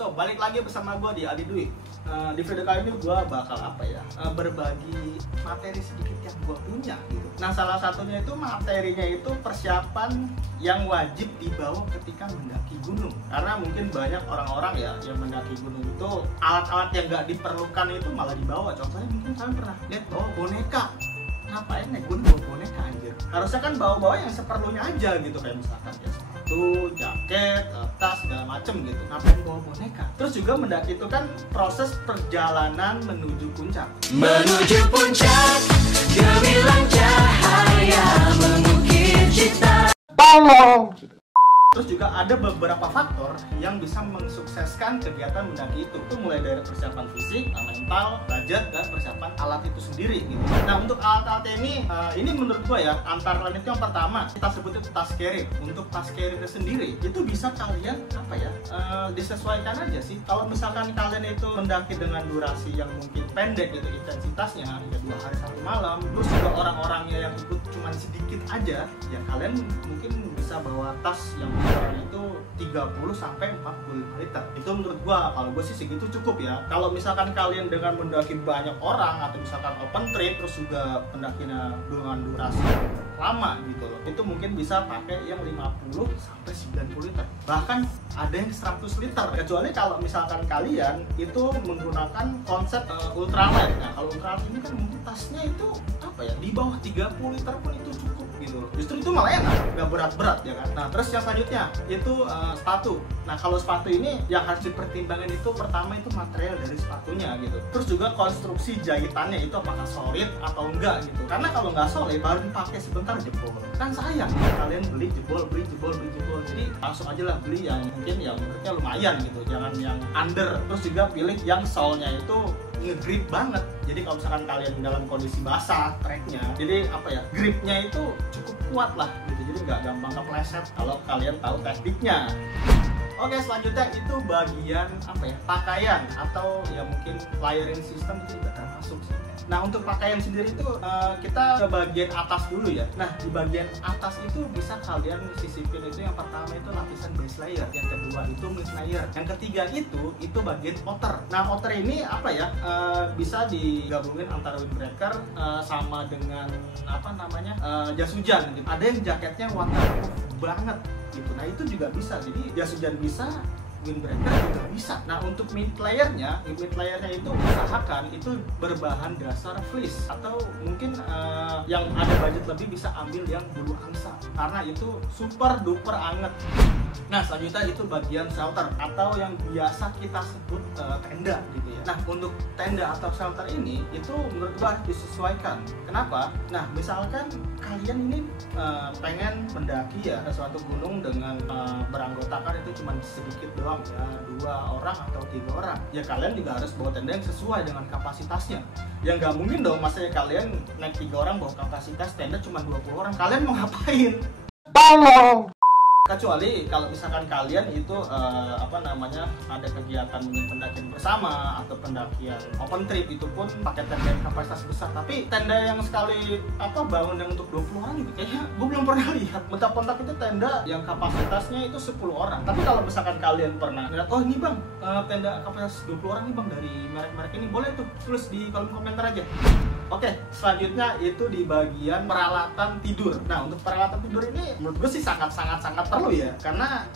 So, balik lagi bersama gue di Adi Dwi. Di video kali ini gue bakal berbagi materi sedikit yang gue punya gitu. Nah, salah satunya itu materinya itu persiapan yang wajib dibawa ketika mendaki gunung. Karena mungkin banyak orang-orang ya yang mendaki gunung itu alat-alat yang gak diperlukan itu malah dibawa. Contohnya mungkin kalian pernah lihat bawa boneka. Ngapain naik gunung bawa boneka anjir? Harusnya kan bawa-bawa yang seperlunya aja gitu, kayak misalkan ya sepatu, jaket, tas, segala macem gitu. Ngapain bawa boneka? Terus juga mendaki itu kan proses perjalanan menuju puncak. Menuju puncak, gemilang cahaya mengukir cita. Terus juga ada beberapa faktor yang bisa mensukseskan kegiatan mendaki itu. Itu mulai dari persiapan fisik, mental, budget, dan persiapan alat itu sendiri gitu. Nah, untuk alat-alat ini menurut gue ya, antara lain itu yang pertama kita sebut itu tas carrier. Untuk tas carrier sendiri itu bisa kalian disesuaikan aja sih. Kalau misalkan kalian itu mendaki dengan durasi yang mungkin pendek gitu intensitasnya, hingga 2 hari 1 malam, terus juga orang-orangnya yang ikut cuma sedikit aja, ya kalian mungkin bisa bawa tas yang ukurannya itu 30 sampai 45 liter. Itu menurut gua, kalau gua sih segitu cukup ya. Kalau misalkan kalian dengan mendaki banyak orang atau misalkan open trip terus juga pendakinya dengan durasi lama gitu loh, itu mungkin bisa pakai yang 50 sampai 90 liter. Bahkan ada yang 100 liter. Kecuali kalau misalkan kalian itu menggunakan konsep ultralight. Nah, kalau ultralight ini kan mungkin tasnya itu di bawah 30 liter pun itu cukup gitu loh. Justru itu malah enak, nggak berat-berat ya kan. Nah, terus yang selanjutnya itu sepatu. Nah, kalau sepatu ini yang harus dipertimbangkan itu pertama itu material dari sepatunya gitu. Terus juga konstruksi jahitannya itu apakah solid atau enggak gitu. Karena kalau nggak solid baru dipakai sebentar jebol. Kan sayang kalian beli jebol. Jadi langsung aja lah beli yang mungkin yang menurutnya lumayan gitu. Jangan yang under. Terus juga pilih yang solnya itu nge-grip banget. Jadi kalau misalkan kalian dalam kondisi basah treknya, jadi gripnya itu cukup kuat lah gitu. Jadi nggak gampang kepleset kalau kalian tahu tekniknya. Oke, selanjutnya itu bagian pakaian atau ya mungkin layering system itu juga termasuk sih. Nah, untuk pakaian sendiri itu kita ke bagian atas dulu ya. Nah, di bagian atas itu bisa kalian sisipin itu yang pertama itu lapisan base layer, yang kedua itu mid layer, yang ketiga itu bagian outer. Nah, outer ini bisa digabungin antara windbreaker sama dengan jas hujan gitu. Ada yang jaketnya waterproof banget gitu. Nah, itu juga bisa. Jadi jas hujan bisa, windbreaker juga bisa. Nah, untuk mid layernya itu usahakan itu berbahan dasar fleece atau mungkin yang ada budget lebih bisa ambil yang bulu angsa karena itu super duper anget. Nah, selanjutnya itu bagian shelter atau yang biasa kita sebut tenda gitu ya. Nah, untuk tenda atau shelter ini itu menurut gua harus disesuaikan. Kenapa? Nah, misalkan kalian ini pengen mendaki ya ke suatu gunung dengan beranggotakan itu cuma sedikit doang ya, 2 orang atau 3 orang. Ya kalian juga harus bawa tenda yang sesuai dengan kapasitasnya. Ya nggak mungkin dong masanya kalian naik 3 orang bawa kapasitas tenda cuma 20 orang. Kalian mau ngapain? Kecuali kalau misalkan kalian itu ada kegiatan mungkin pendakian bersama atau pendakian open trip, itu pun pakai tenda yang kapasitas besar. Tapi tenda yang sekali bangun yang untuk 20 orang juga kayaknya gue belum pernah lihat. Mentok-mentok itu tenda yang kapasitasnya itu 10 orang. Tapi kalau misalkan kalian pernah lihat, oh ini bang tenda kapasitas 20 orang nih bang dari merek-merek ini, boleh tuh tulis di kolom komentar aja. Oke, selanjutnya itu di bagian peralatan tidur. Nah, untuk peralatan tidur ini menurut gue sih sangat perlu ya. Karena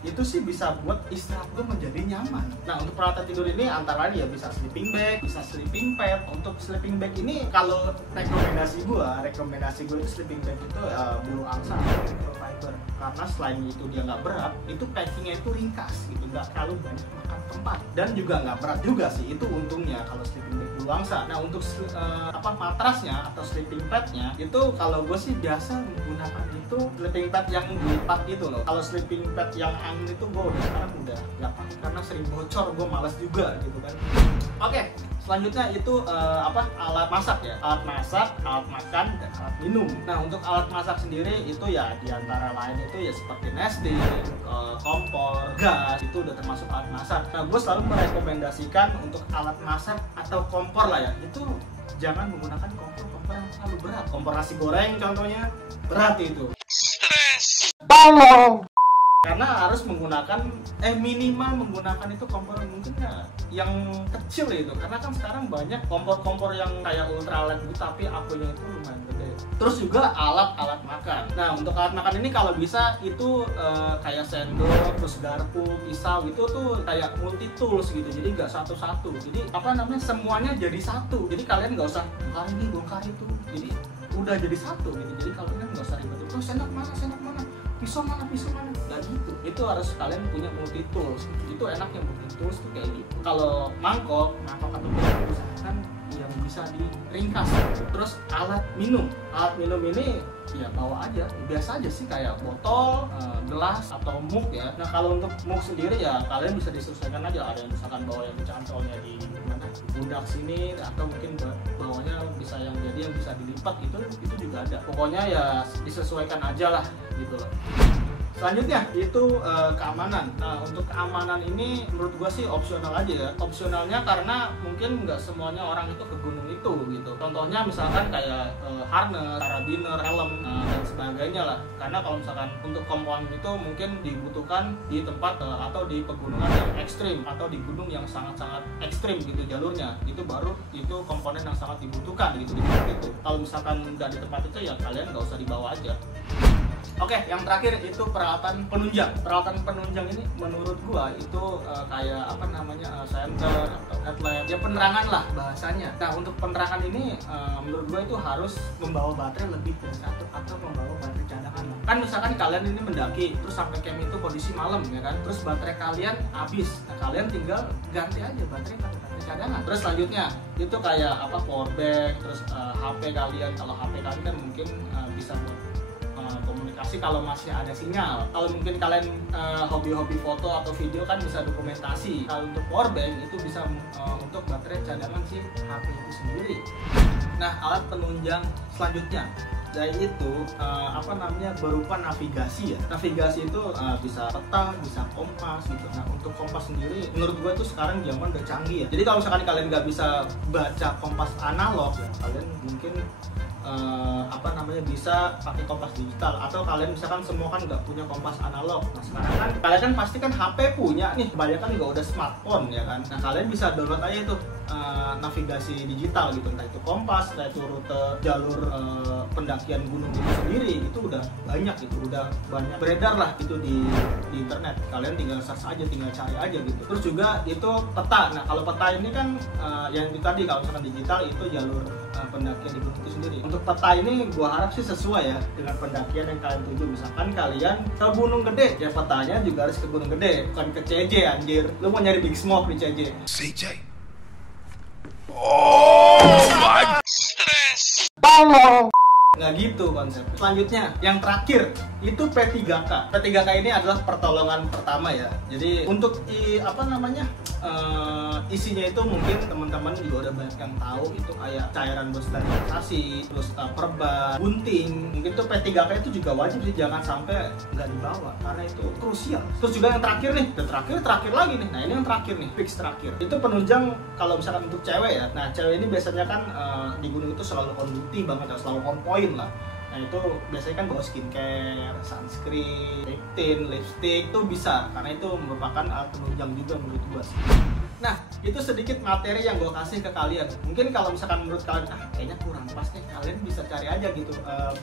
itu sih bisa buat istirahat gue menjadi nyaman. Nah, untuk peralatan tidur ini antara lain ya bisa sleeping bag, bisa sleeping pad. Untuk sleeping bag ini kalau rekomendasi gue itu sleeping bag itu bulu angsa atau fiber. Karena selain itu dia nggak berat, itu packingnya itu ringkas gitu, nggak terlalu banyak makan tempat. Dan juga nggak berat juga sih, itu untungnya kalau sleeping bag bulu angsa. Nah, untuk matrasnya atau sleeping padnya itu kalau gue sih biasa menggunakan itu sleeping pad yang dilipat gitu loh. Kalau sleeping pad yang angin itu gue sekarang udah nggak pakai karena sering bocor, gue malas juga gitu kan. Oke, selanjutnya itu alat masak ya, alat masak, alat makan, dan alat minum. Nah, untuk alat masak sendiri itu ya diantara lain itu ya seperti nesting, kompor, gas, itu udah termasuk alat masak. Nah, gue selalu merekomendasikan untuk alat masak atau kompor lah ya, itu jangan menggunakan kompor yang terlalu berat. Kompor nasi goreng contohnya berat itu. Stres. karena harus menggunakan minimal menggunakan itu kompor mungkin ya yang kecil itu, karena kan sekarang banyak kompor-kompor yang kayak ultralight gitu tapi apinya itu lumayan gede. Terus juga alat-alat makan. Nah untuk alat makan ini kalau bisa itu kayak sendok, terus garpu, pisau itu tuh kayak multi tools gitu, jadi nggak satu-satu, jadi apa namanya semuanya jadi satu, jadi kalian nggak usah bongkar ini bongkar itu, jadi udah jadi satu gitu. Jadi kalian nggak usah ribet, terus sendok mana, pisau mana, nggak gitu. Itu harus kalian punya multi tools gitu. Itu enaknya multi tools tuh kayak gitu. Kalau mangkok atau piring misalkan yang bisa diringkas. Terus alat minum ini ya bawa aja, biasa aja sih kayak botol, gelas atau mug ya. Nah kalau untuk mug sendiri ya kalian bisa disesuaikan aja, ada yang misalkan bawa yang cantolnya di mana pundak sini, atau mungkin bawanya bisa yang jadi yang bisa dilipat, itu juga ada. Pokoknya ya disesuaikan aja lah gitu loh. Selanjutnya itu keamanan. Nah untuk keamanan ini menurut gua sih opsional aja ya. Opsionalnya karena mungkin nggak semuanya orang itu ke gunung itu gitu. Contohnya misalkan kayak harness, karabiner, helm dan sebagainya lah. Karena kalau misalkan untuk komponen itu mungkin dibutuhkan di tempat atau di pegunungan yang ekstrim atau di gunung yang sangat-sangat ekstrim gitu jalurnya. Itu baru itu komponen yang sangat dibutuhkan gitu di tempat itu. Kalau misalkan nggak di tempat itu ya kalian nggak usah dibawa aja. Oke, yang terakhir itu peralatan penunjang. Peralatan penunjang ini menurut gua itu kayak apa namanya senter atau headlamp, ya penerangan lah bahasanya. Nah untuk penerangan ini menurut gua itu harus membawa baterai lebih dari satu atau membawa baterai cadangan. Kan misalkan kalian ini mendaki terus sampai camp itu kondisi malam ya kan, terus baterai kalian habis. Nah kalian tinggal ganti aja baterai pakai baterai cadangan. Terus selanjutnya itu kayak apa power bank, terus HP kalian. Kalau HP kalian kan mungkin bisa buat komunikasi kalau masih ada sinyal. Kalau mungkin kalian hobi-hobi foto atau video kan bisa dokumentasi. Kalau untuk power bank itu bisa untuk baterai cadangan si HP itu sendiri. Nah alat penunjang selanjutnya yaitu apa namanya berupa navigasi ya. Navigasi itu bisa peta, bisa kompas gitu. Nah untuk kompas sendiri menurut gue itu sekarang zaman udah canggih ya. Jadi kalau misalkan kalian nggak bisa baca kompas analog ya, kalian mungkin apa namanya bisa pakai kompas digital, atau kalian misalkan semua kan nggak punya kompas analog. Nah sekarang kan kalian kan pasti kan HP punya nih, kebanyakan juga udah smartphone ya kan. Nah kalian bisa download aja itu navigasi digital gitu, entah itu kompas, entah itu rute jalur pendakian gunung itu sendiri, itu udah banyak gitu, udah banyak beredar lah itu di internet. Kalian tinggal search aja, tinggal cari aja gitu. Terus juga itu peta. Nah kalau peta ini kan yang tadi kalau misalkan digital itu jalur pendakian di gunung itu sendiri. Untuk peta ini gua harap sih sesuai ya dengan pendakian yang kalian tuju. Misalkan kalian ke Gunung Gede, ya petanya juga harus ke Gunung Gede, bukan ke CJ anjir. Lu mau nyari Big Smoke di CJ. Oh my stress. Nggak gitu konsep. Selanjutnya, yang terakhir itu P3K. P3K ini adalah pertolongan pertama ya. Jadi untuk apa namanya isinya itu mungkin teman-teman juga udah banyak yang tahu, itu kayak cairan buat sterilisasi, terus perban, gunting. Mungkin tuh P3K itu juga wajib sih, jangan sampai nggak dibawa karena itu krusial. Terus juga yang terakhir nih, dan terakhir lagi nih. Nah ini yang terakhir nih, fix terakhir. Itu penunjang kalau misalkan untuk cewek ya. Nah cewek ini biasanya kan di gunung itu selalu on duty banget, selalu on point lah. Nah itu biasanya kan bawa skincare, sunscreen, lip tint, lipstick itu bisa, karena itu merupakan alat penunjang juga menurut gua sih. Nah itu sedikit materi yang gue kasih ke kalian. Mungkin kalau misalkan menurut kalian kayaknya kurang pas nih, kalian bisa cari aja gitu.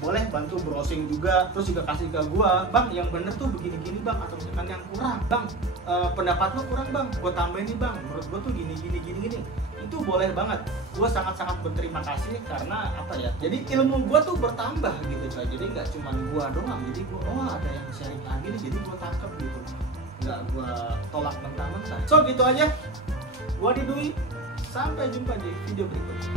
Boleh bantu browsing juga, terus juga kasih ke gue, bang yang bener tuh begini-gini bang, atau misalkan yang kurang bang, pendapat lo kurang bang, gue tambahin nih bang, menurut gue tuh gini. Itu boleh banget. Gue sangat-sangat berterima kasih karena apa ya, jadi ilmu gue tuh bertambah gitu coy. Jadi nggak cuma gue doang, jadi gue ada yang sharing lagi nih, jadi gue tangkep gitu, nggak gue tolak mentah-mentah. So gitu aja, gue Dwi, sampai jumpa di video berikutnya.